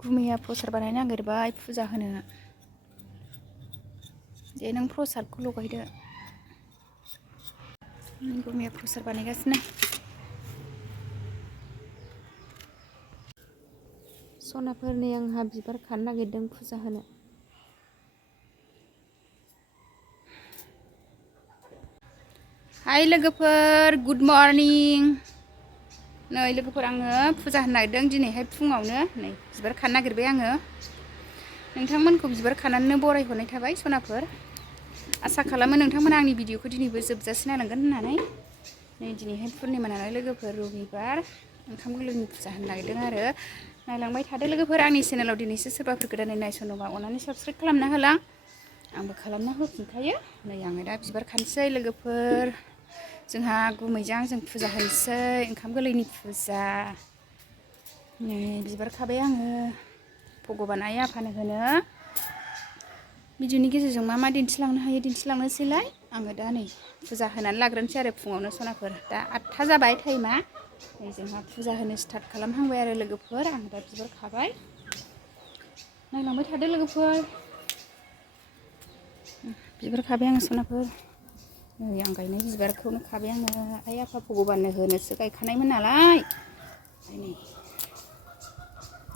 गुमैया प्रसाद बानायनो नागिरबाय फुजा होनो जे नों प्रसादखौ लगायदो गुमैया प्रसाद बानायगासिनो सनाफोरनि आंहा बिबार खानो नागिरदों फुजा होनो हाय लोगोफोर गुड मर्निं नै लोगोफोर आङो फुजा होनो नागिरदों दिनैहाय फुङावनो नै बिबार खानो नागिरबाय आङो नोंथांमोनखौ बिबार खानानैनो बरायहरनाय थाबाय सनाफोर आसा खालामो नोंथांमोना आंनि भिडिअखौ दिनैबो जोबजासे नायलांगोन होननानै नै दिनैहाय पुर्निमा नालाय लोगोफोर रबिबार ओंखाम गोरलैनि फुजा होनो नागिरदों आरो नायलांबाय थादो लोगोफोर आंनि चेनेलाव दिनैसो सोरबाफोर गोदानै नायसनोबा अननानै साबस्क्राइब खालामना होलां आंबो खालामना होफिनखायो नै आङो दा बिबार खानोसै लोगोफोर जोंहा गुमैजों आंजों फुजा होनोसै ओंखाम गोरलैनि फुजा नै बिबार खाबाय आङो भगबान आइ आफानो होनो भिडिअनि गेजेरजों मा मा दिन्थिलांनो हायो दिन्थिलांनोसैलाय आङो दा नै फुजा होनानै लाग्रोनोसै आरो फुङावनो सनाफोर दा 8था जाबाय टाइमा नै जोंहा फुजा होनो स्टार्ट खालामहांबाय आरो लोगोफोर आं दा बिबार खाबाय नायलांबाय थादो लोगोफोर बिबार खाबाय आङो सनाफोर नै आं गायनाय बिबारखौनो खाबाय आङो आइ आफा भगबाननो होनोसो गायखानायमोन नालाय नै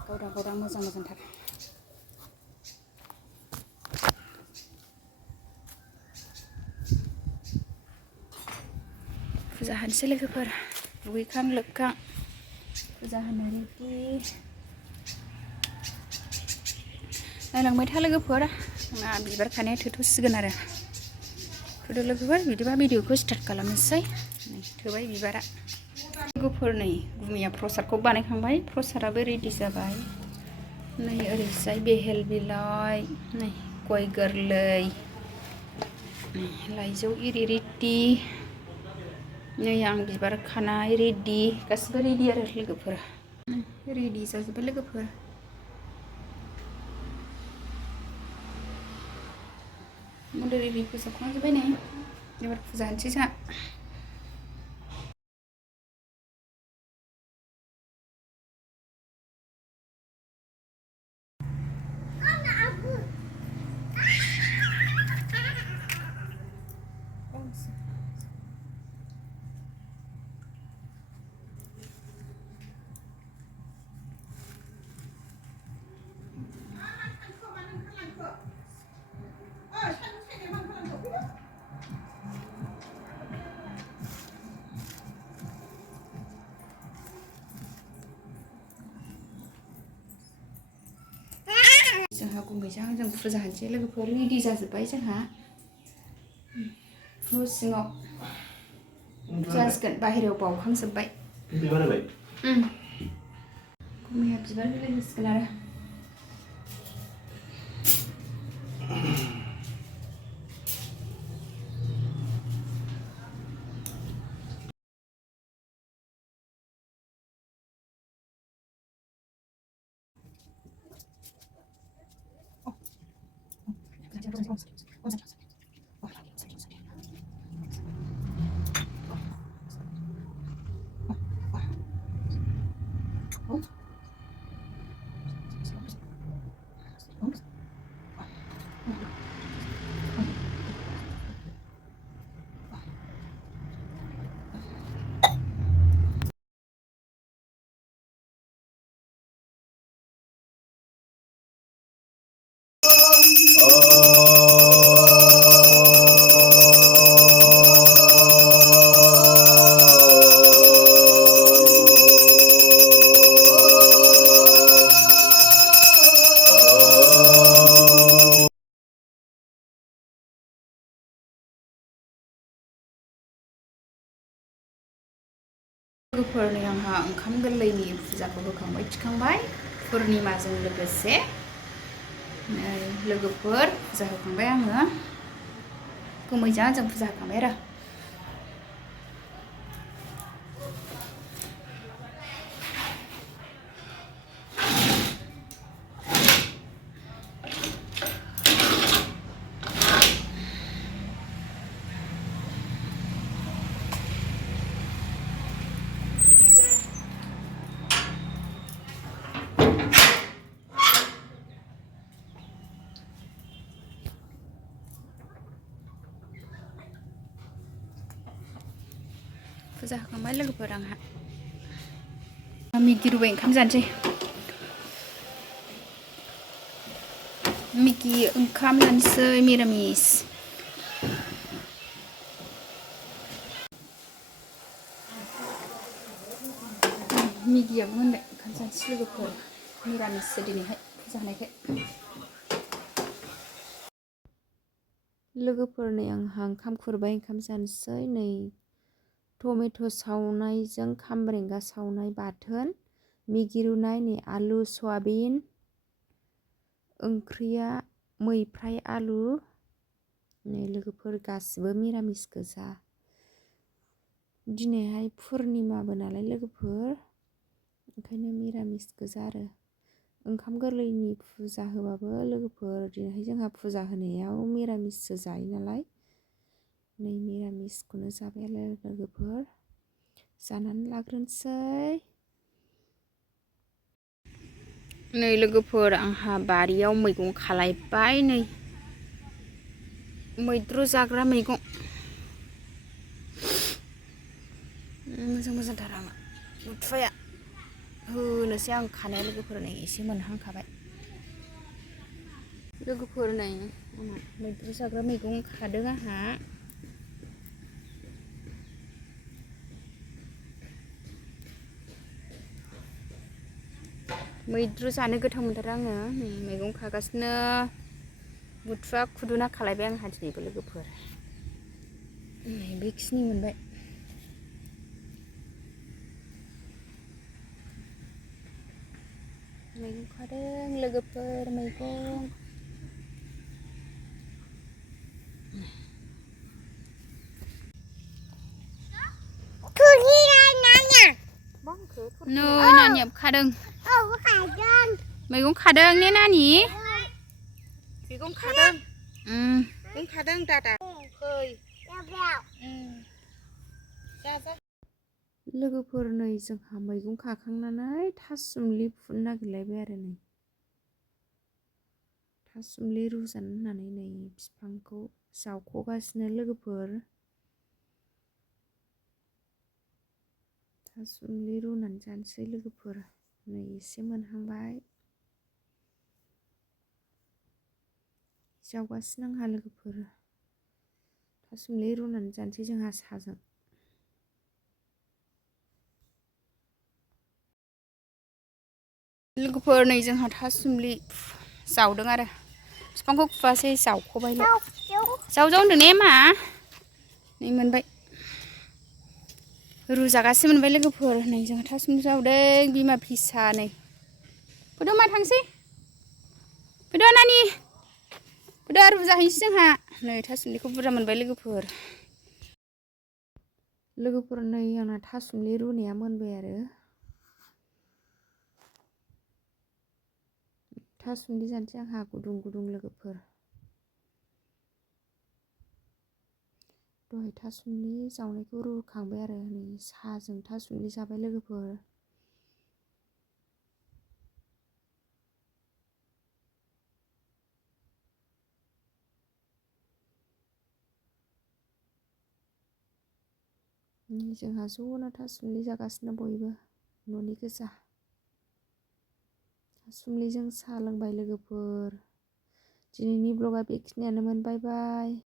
गावदां गावदां मोजां मोजांथार फुजा होनोसै लोगोफोर दुगैखां लोबखां फुजा होनो रेडि नायलांबाय था लोगोफोर आंना बिबार खानाया थोथ'सिगोन आरो थोदो लोगोफोर बिदिबा भिडिअखौ स्टार्ट खालामनोसै थोबाय बिबारा लोगोफोर नै गुमैया प्रसादखौ बानायखांबाय प्रसादाबो रेडि जाबाय नै ओरैजाय बेहेल बिलाइ नै गय गोरलै लाइजौ इरि रेडि नै आं बिबार खानाय रेडि गासिबो रेडि आरो लोगोफोर रेडि जाजोब्बाय लोगोफोर मन्दिर एरि फोसाबखांजोब्बाय नै एबार फुजा होनोसै जोंहा जोंहा गुमैजों आंजों फुजा होनोसै लोगोफोर रेडि जाजोब्बाय जोंहा न' सिङाव जासिगोन बाहेरायाव बावखांजोब्बाय गुमैया बिबार होलाय होसिगोन आरो लोगोफोरनि आंहा ओंखाम गोरलैनि फुजाखौ होखांबाय थिखांबाय पुर्निमाजों लोगोसे लोगोफोर फुजा होखांबाय आङो गुमैजों आंजों फुजा होखांबाय आरो फुजा होखांबाय लोगोफोर आंहा मिगि रुबाय ओंखाम जानोसै मिगि ओंखाम जानोसै मिरामिस मिगियाबो मोनबाय ओंखाम जानोसै लोगोफोर मिरामिससो दिनैहाय फुजा होनायखाय लोगोफोर नै आंहा ओंखाम खुरबाय ओंखाम जानोसै नै टमेट' सावनायजों खामब्रेंगा सावनाय बाथोन मिगि रुनाय नै आलु सयाबिन ओंख्रिया मैफ्राय आलु नै लोगोफोर गासिबो मिरामिस गोजा दिनैहाय पुर्निमाबो नालाय लोगोफोर ओंखायनो मिरामिस गोजा आरो ओंखाम गोरलैनि फुजा होबाबो लोगोफोर दिनैहाय जोंहा फुजा होनायाव मिरामिससो जायो नालाय नै मिरामिसखौनो जाबाय आरो लोगोफोर जानानै लाग्रोनोसै नै लोगोफोर आंहा बारियाव मैगं खालायबाय नै मैद्रु जाग्रा मैगं मोजां मोजांथार आंना बुथुवाया होनोसै आं खानाया लोगोफोर नै एसे मोनहांखाबाय लोगोफोर नै मैद्रु जाग्रा मैगं खादों आंहा मैद्रु जानो गोथाव मोनथारो आङो मैगं खागासिनो बुथुवा खुदुना खालायबाय आंहा दिनैबो लोगोफोर बेखिनि मोनबाय मैगं खादों लोगोफोर मैगं नै नानियाबो खादों मैगं खादों ने नानि मैगं खादों दादा फै लोगोफोर नै जोंहा मैगं खाखांनानै थासुमलि फुनो नागिरलायबाय आरो नै थासुमलि रुजानो होननानै नै बिफांखौ जावख'गासिनो लोगोफोर थासुमलि रुनानै जानोसै लोगोफोर नै एसे मोनहांबाय जावगासिनो आंहा लोगोफोर थासुमलि रुनानै जानोसै जोंहा साजों लोगोफोर नै जोंहा थासुमलि जावदों आरो बिफांखौ फुवासै जावख'बायल' जाव होनदों ने मा नै मोनबाय रुजागासे मोनबाय लोगोफोर नै जोंहा थासुमलि जावदों बिमा फिसा नै फैद' मा थांसै फैद' नानि फैद' रुजाहैनोसै जोंहा नै थासुमलिखौ बुरजा मोनबाय लोगोफोर नै आंना थासुमलि रुनाया मोनबाय आरो थासुमलि जानोसै आंहा गुदुं गुदुं लोगोफोर दहाय थासुमलि जावनायखौ रुखांबाय आरो नै साजों थासुमलि जाबाय लोगोफोर जोंहा ज'नो थासुमलि जागासिनो बयबो न'नि गोजा थासुमलिजों साहा लोंबाय लोगोफोर दिनैनि ब्लगा बेखिनियानोमोन बाय बाय